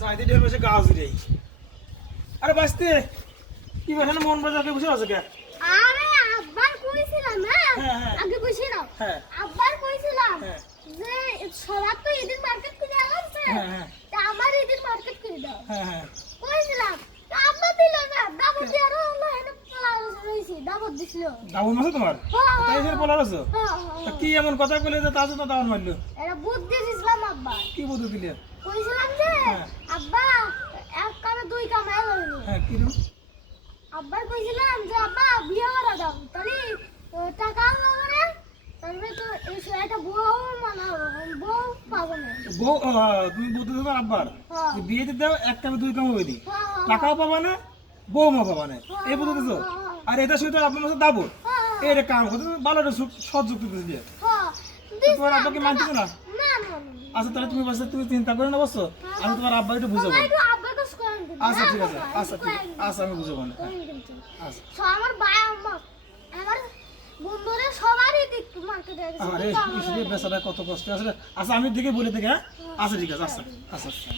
যাইতে ঢের বসে গাছ রে। আরে বাস্তে কি বলেন মন বাজাকে বসে আছে কে? আরে আব্বার কইছিলাম হ্যাঁ। আগে কইছিলাম হ্যাঁ। আব্বার কইছিলাম হ্যাঁ। যে সবার তো ঈদের মার্কেট করে আসছে হ্যাঁ। তা আমার ঈদের মার্কেট করে দাও হ্যাঁ। কইছিলাম তা আব্বা দিল না দাবত দিয়ে আরো হলো এনে পলা রইছি দাবত দিছিল দাউন আছে তোমার? তাই এসে বলার আছে? তা কি এমন কথা কইলে যে তার জন্য দাউন মারলো? এটা বুদ্ধি দিছিলাম আব্বা কি বুদ্ধি দিলে? কইছিলাম যে হ্যাঁ। আব্বা এক কামে দুই কামে লইলো হ্যাঁ কি রু? আব্বার কইছিলাম যে আব্বা বিয়ে করে দাও তাহলে টাকা পাবো না তাহলে তো এই একটা বউ মানাবো বউ পাবো না বউ তুমি বুদ্ধি দিবে আব্বার হ্যাঁ। যে বিয়ে দিতে দাও এক কামে দুই কামে হই দি। হ্যাঁ, টাকাও পাবা না, বউ মা পাবা না। এই বুদ্ধি দিছো? আর এটা শুধু আপনার কাছে দাবো। এই কাম করতে ভালো একটা সহজ যুক্তি দিলে। হ্যাঁ, তোমার আব্বা কি মানছে না? না না আচ্ছা তাহলে তুমি বসে তুমি চিন্তা করে না বসো, আমি তোমার আব্বা একটু বুঝাবো। একটু আব্বা কাজ করেন দিন আচ্ছা ঠিক আছে, আচ্ছা ঠিক আছে, আচ্ছা আমি বুঝাবো না। আচ্ছা আমার ভাই আমার বন্ধুরা সবারই দিক মার্কেটে গেছে আরে বেচারা কত কষ্ট আছে। আচ্ছা আমি দেখে বলে দেখে, হ্যাঁ? আচ্ছা ঠিক আছে, আচ্ছা আচ্ছা।